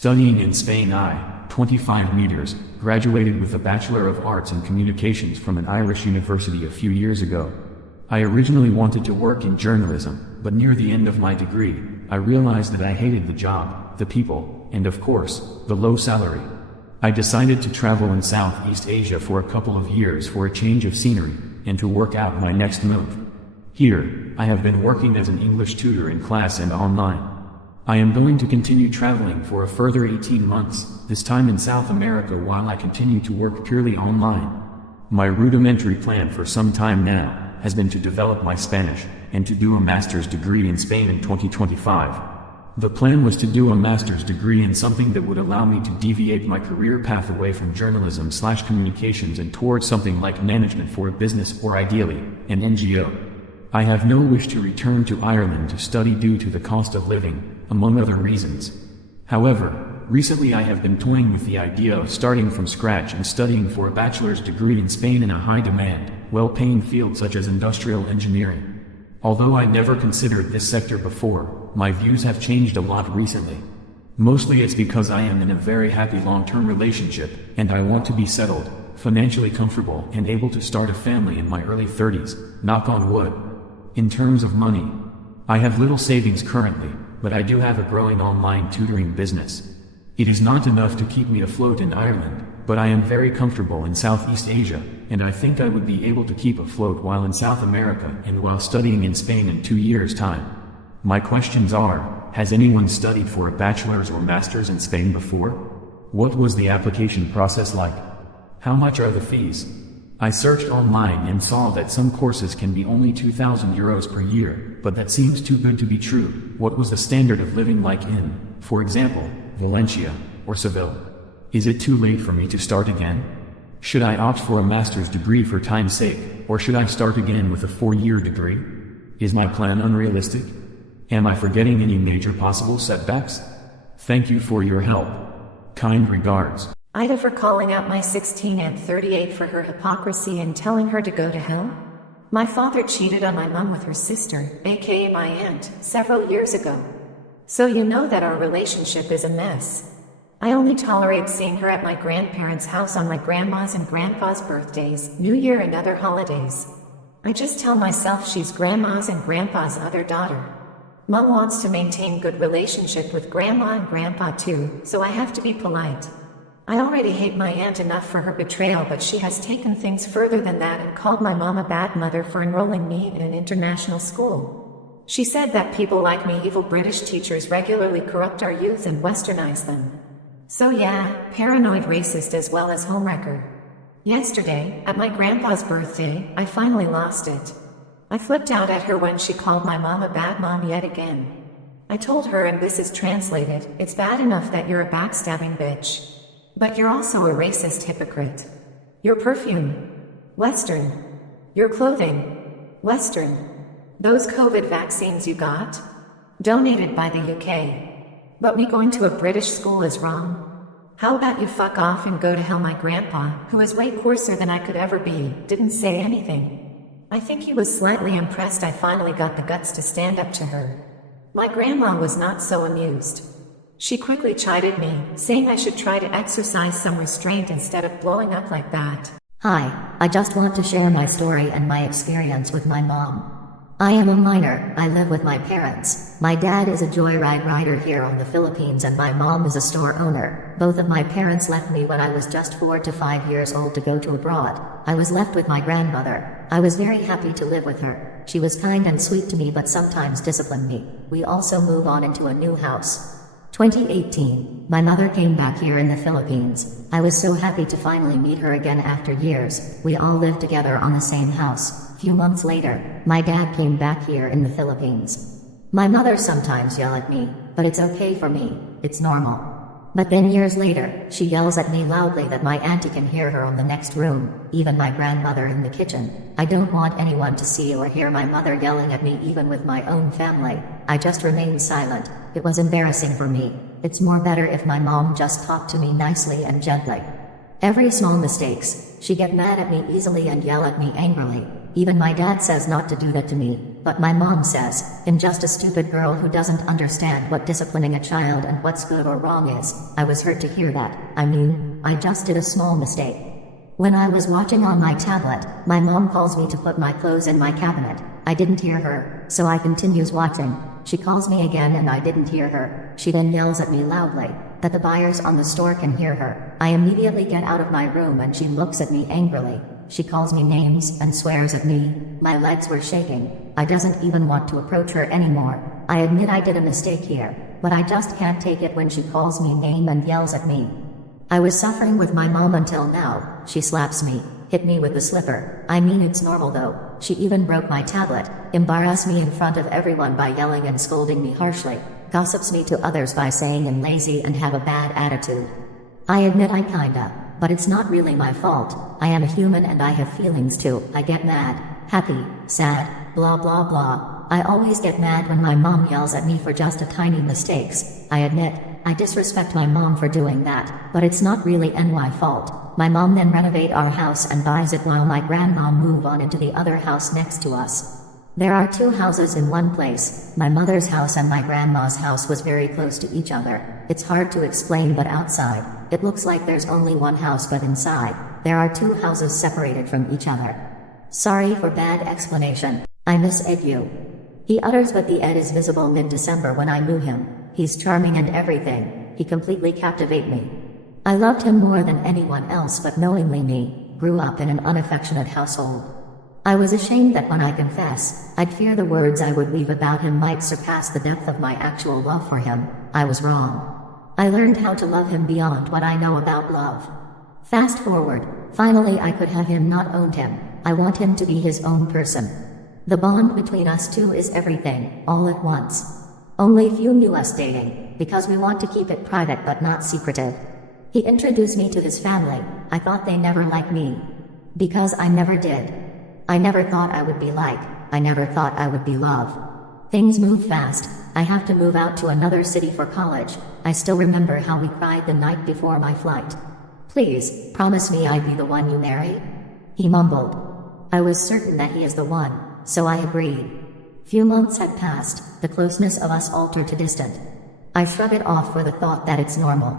Studying in Spain, I, 25 meters, graduated with a Bachelor of Arts in Communications from an Irish university a few years ago. I originally wanted to work in journalism, but near the end of my degree, I realized that I hated the job, the people, and of course, the low salary. I decided to travel in Southeast Asia for a couple of years for a change of scenery, and to work out my next move. Here, I have been working as an English tutor in class and online. I am going to continue traveling for a further 18 months, this time in South America while I continue to work purely online. My rudimentary plan for some time now has been to develop my Spanish, and to do a master's degree in Spain in 2025. The plan was to do a master's degree in something that would allow me to deviate my career path away from journalism/communications and towards something like management for a business or ideally, an NGO. I have no wish to return to Ireland to study due to the cost of living, among other reasons. However, recently I have been toying with the idea of starting from scratch and studying for a bachelor's degree in Spain in a high-demand, well-paying field such as industrial engineering. Although I never considered this sector before, my views have changed a lot recently. Mostly it's because I am in a very happy long-term relationship, and I want to be settled, financially comfortable and able to start a family in my early 30s, knock on wood. In terms of money, I have little savings currently, but I do have a growing online tutoring business. It is not enough to keep me afloat in Ireland, but I am very comfortable in Southeast Asia, and I think I would be able to keep afloat while in South America and while studying in Spain in 2 years' time. My questions are, has anyone studied for a bachelor's or master's in Spain before? What was the application process like? How much are the fees? I searched online and saw that some courses can be only €2,000 per year, but that seems too good to be true. What was the standard of living like in, for example, Valencia or Seville? Is it too late for me to start again? Should I opt for a master's degree for time's sake, or should I start again with a 4-year degree? Is my plan unrealistic? Am I forgetting any major possible setbacks? Thank you for your help. Kind regards. Ida, for calling out my 16 and 38 for her hypocrisy and telling her to go to hell. My father cheated on my mom with her sister, aka my aunt, several years ago. So you know that our relationship is a mess. I only tolerate seeing her at my grandparents' house on my grandma's and grandpa's birthdays, New Year and other holidays. I just tell myself she's grandma's and grandpa's other daughter. Mom wants to maintain good relationship with grandma and grandpa too, so I have to be polite. I already hate my aunt enough for her betrayal, but she has taken things further than that and called my mom a bad mother for enrolling me in an international school. She said that people like me, evil British teachers, regularly corrupt our youth and westernize them. So yeah, paranoid racist as well as homewrecker. Yesterday, at my grandpa's birthday, I finally lost it. I flipped out at her when she called my mom a bad mom yet again. I told her, and this is translated, it's bad enough that you're a backstabbing bitch, but you're also a racist hypocrite. Your perfume, Western. Your clothing, Western. Those COVID vaccines you got? Donated by the UK. But me going to a British school is wrong. How about you fuck off and go to hell? My grandpa, who is way coarser than I could ever be, didn't say anything. I think he was slightly impressed I finally got the guts to stand up to her. My grandma was not so amused. She quickly chided me, saying I should try to exercise some restraint instead of blowing up like that. Hi, I just want to share my story and my experience with my mom. I am a minor. I live with my parents. My dad is a joyride rider here on the Philippines and my mom is a store owner. Both of my parents left me when I was just 4 to 5 years old to go to abroad. I was left with my grandmother. I was very happy to live with her. She was kind and sweet to me but sometimes disciplined me. We also moved on into a new house. 2018, my mother came back here in the Philippines. I was so happy to finally meet her again after years. We all lived together on the same house. Few months later, my dad came back here in the Philippines. My mother sometimes yells at me, but it's okay for me. It's normal. But then years later, she yells at me loudly that my auntie can hear her on the next room, even my grandmother in the kitchen. I don't want anyone to see or hear my mother yelling at me even with my own family. I just remained silent. It was embarrassing for me. It's more better if my mom just talked to me nicely and gently. Every small mistakes, she get mad at me easily and yell at me angrily. Even my dad says not to do that to me. but my mom says, I'm just a stupid girl who doesn't understand what disciplining a child and what's good or wrong is. I was hurt to hear that. I mean, I just did a small mistake. When I was watching on my tablet, my mom calls me to put my clothes in my cabinet. I didn't hear her, so I continues watching. She calls me again and I didn't hear her. She then yells at me loudly, that the buyers on the store can hear her. I immediately get out of my room and she looks at me angrily. She calls me names and swears at me. My legs were shaking. I doesn't even want to approach her anymore. I admit I did a mistake here, but I just can't take it when she calls me name and yells at me. I was suffering with my mom until now. She slaps me, hit me with the slipper. I mean, it's normal though. She even broke my tablet, embarrassed me in front of everyone by yelling and scolding me harshly, gossips me to others by saying I'm lazy and have a bad attitude. I admit I kinda, but it's not really my fault. I am a human and I have feelings too. I get mad, happy, sad, blah blah blah. I always get mad when my mom yells at me for just a tiny mistakes. I admit, I disrespect my mom for doing that, but it's not really my fault. My mom then renovate our house and buys it while my grandma move on into the other house next to us. There are two houses in one place. My mother's house and my grandma's house was very close to each other. It's hard to explain, but outside, it looks like there's only one house, but inside, there are two houses separated from each other. Sorry for bad explanation. I miss you. He utters, but the Ed is visible mid-December when I knew him. He's charming and everything. He completely captivate me. I loved him more than anyone else, but knowingly me, grew up in an unaffectionate household. I was ashamed that when I confess, I'd fear the words I would weave about him might surpass the depth of my actual love for him. I was wrong. I learned how to love him beyond what I know about love. Fast forward, finally I could have him, not owned him. I want him to be his own person. The bond between us two is everything, all at once. Only few knew us dating, because we want to keep it private but not secretive. He introduced me to his family. I thought they never liked me. Because I never did. I never thought I would be liked. I never thought I would be loved. Things move fast. I have to move out to another city for college. I still remember how we cried the night before my flight. Please, promise me I'd be the one you marry? He mumbled. I was certain that he is the one, so I agreed. Few months had passed, the closeness of us altered to distant. I shrug it off for the thought that it's normal.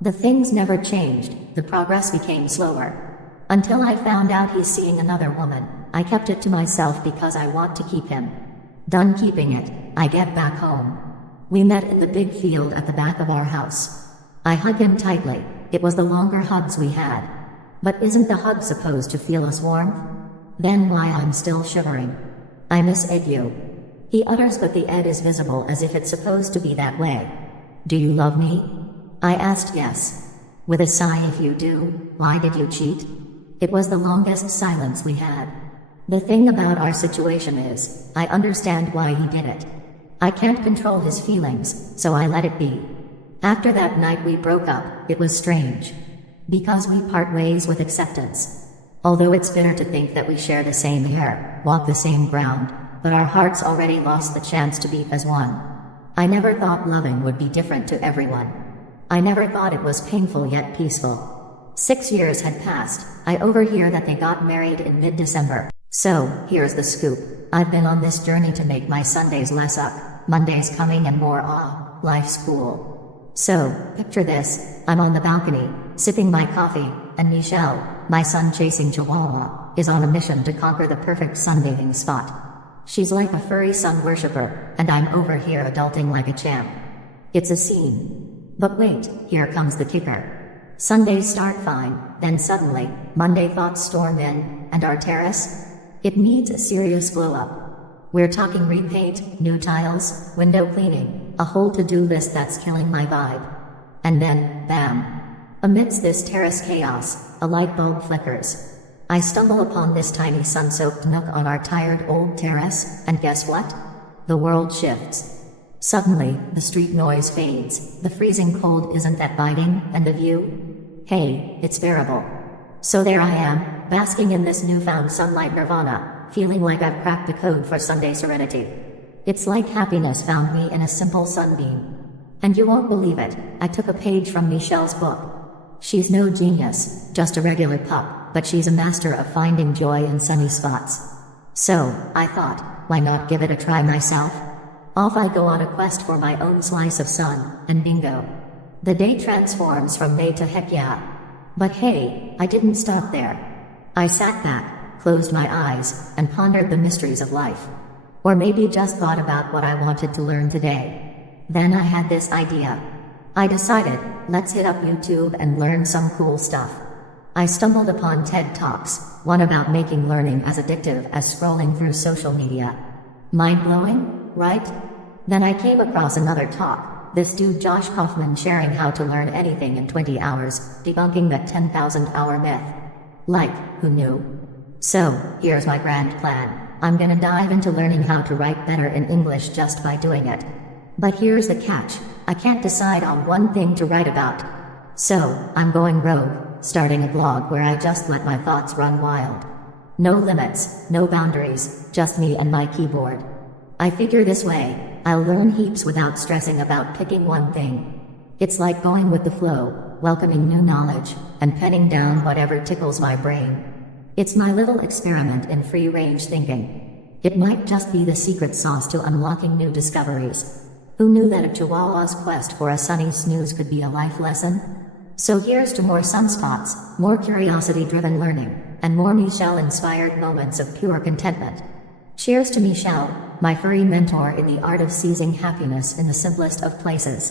The things never changed, the progress became slower. Until I found out he's seeing another woman. I kept it to myself because I want to keep him. Done keeping it, I get back home. We met in the big field at the back of our house. I hug him tightly. It was the longer hugs we had. But isn't the hug supposed to feel us warm? Then why I'm still shivering. I miss you. He utters, but the Ed is visible as if it's supposed to be that way. Do you love me? I asked yes. With a sigh, if you do, why did you cheat? It was the longest silence we had. The thing about our situation is, I understand why he did it. I can't control his feelings, so I let it be. After that night we broke up. It was strange. Because we part ways with acceptance. Although it's bitter to think that we share the same air, walk the same ground, but our hearts already lost the chance to be as one. I never thought loving would be different to everyone. I never thought it was painful yet peaceful. 6 years had passed. I overhear that they got married in mid-December. So, here's the scoop. I've been on this journey to make my Sundays less up, Mondays coming and more life's cool. So, picture this. I'm on the balcony, sipping my coffee, and Michelle, my sun-chasing chihuahua, is on a mission to conquer the perfect sunbathing spot. She's like a furry sun worshipper, and I'm over here adulting like a champ. It's a scene. But wait, here comes the kicker. Sundays start fine, then suddenly, Monday thoughts storm in, and our terrace? It needs a serious glow-up. We're talking repaint, new tiles, window cleaning, a whole to-do list that's killing my vibe. And then, bam. Amidst this terrace chaos, a light bulb flickers. I stumble upon this tiny sun-soaked nook on our tired old terrace, and guess what? The world shifts. Suddenly, the street noise fades, the freezing cold isn't that biting, and the view? Hey, it's bearable. So there I am, basking in this newfound sunlight nirvana, feeling like I've cracked the code for Sunday serenity. It's like happiness found me in a simple sunbeam. And you won't believe it, I took a page from Michelle's book. She's no genius, just a regular pup, but she's a master of finding joy in sunny spots. So, I thought, why not give it a try myself? Off I go on a quest for my own slice of sun, and bingo. The day transforms from May to heck yeah. But hey, I didn't stop there. I sat back, closed my eyes, and pondered the mysteries of life. Or maybe just thought about what I wanted to learn today. Then I had this idea. I decided, let's hit up YouTube and learn some cool stuff. I stumbled upon TED Talks, one about making learning as addictive as scrolling through social media. Mind-blowing, right? Then I came across another talk, this dude Josh Kaufman sharing how to learn anything in 20 hours, debunking that 10,000-hour myth. Like, who knew? So, here's my grand plan. I'm gonna dive into learning how to write better in English just by doing it. But here's the catch, I can't decide on one thing to write about. So, I'm going rogue, starting a blog where I just let my thoughts run wild. No limits, no boundaries, just me and my keyboard. I figure this way, I'll learn heaps without stressing about picking one thing. It's like going with the flow, welcoming new knowledge, and penning down whatever tickles my brain. It's my little experiment in free-range thinking. It might just be the secret sauce to unlocking new discoveries. Who knew that a chihuahua's quest for a sunny snooze could be a life lesson? So here's to more sunspots, more curiosity-driven learning, and more Michelle-inspired moments of pure contentment. Cheers to Michelle, my furry mentor in the art of seizing happiness in the simplest of places.